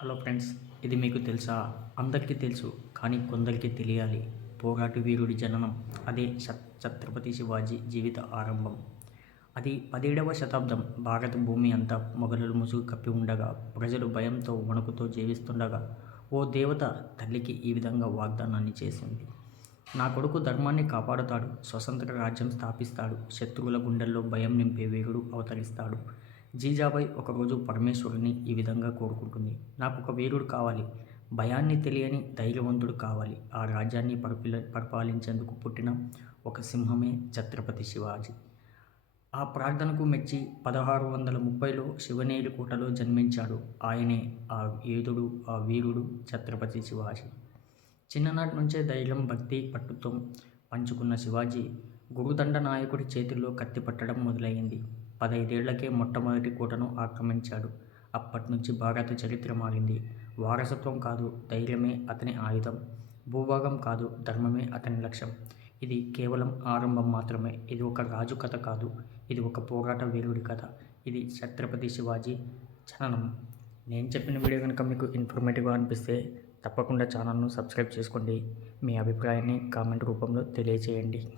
Hello friends ఇది మీకు తెలుసా? అందరికీ తెలుసు కానీ కొందరికి తెలియాలి. పోరాటు వీరుడి జననం అదే ఛత్రపతి శివాజీ జీవిత ఆరంభం. అది పదిహేడవ శతాబ్దం. భారత భూమి అంతా మొఘలులు ముసుగు కప్పి ఉండగా ప్రజలు భయంతో వణుకుతో జీవిస్తుండగా ఓ దేవత తల్లికి ఈ విధంగా వాగ్దానాన్ని చేసింది. నా కొడుకు ధర్మాన్ని కాపాడుతాడు స్వతంత్ర రాజ్యం స్థాపిస్తాడు శత్రువుల గుండెల్లో భయం నింపే వీరుడు అవతరిస్తాడు. జీజాబాయ్ ఒకరోజు పరమేశ్వరుని ఈ విధంగా కోరుకుంటుంది. నాకు ఒక వీరుడు కావాలి. భయాన్ని తెలియని ధైర్యవంతుడు కావాలి. ఆ రాజ్యాన్ని పరిపిల పరిపాలించేందుకు పుట్టిన ఒక సింహమే ఛత్రపతి శివాజీ. ఆ ప్రార్థనకు మెచ్చి పదహారు వందల ముప్పైలో శివనేరి కోటలో జన్మించాడు ఆయనే ఆ ఏదుడు ఆ వీరుడు ఛత్రపతి శివాజీ. చిన్ననాటి నుంచే ధైర్యం భక్తి పట్టుతో పంచుకున్న శివాజీ గురుదండ నాయకుడి చేతిలో కత్తి పట్టడం మొదలైంది. పదైదేళ్ళకే మొట్టమొదటి కోటను ఆక్రమించాడు. అప్పటి నుంచి భారత చరిత్ర మారింది. వారసత్వం కాదు ధైర్యమే అతని ఆయుధం. భూభాగం కాదు ధర్మమే అతని లక్ష్యం. ఇది కేవలం ఆరంభం మాత్రమే. ఇది ఒక రాజు కథ కాదు. ఇది ఒక పోరాట వీరుడి కథ. ఇది ఛత్రపతి శివాజీ చలనం నేను చెప్పిన వీడియో కనుక మీకు ఇన్ఫర్మేటివ్గా అనిపిస్తే తప్పకుండా ఛానల్ను సబ్స్క్రైబ్ చేసుకోండి. మీ అభిప్రాయాన్ని కామెంట్ రూపంలో తెలియచేయండి.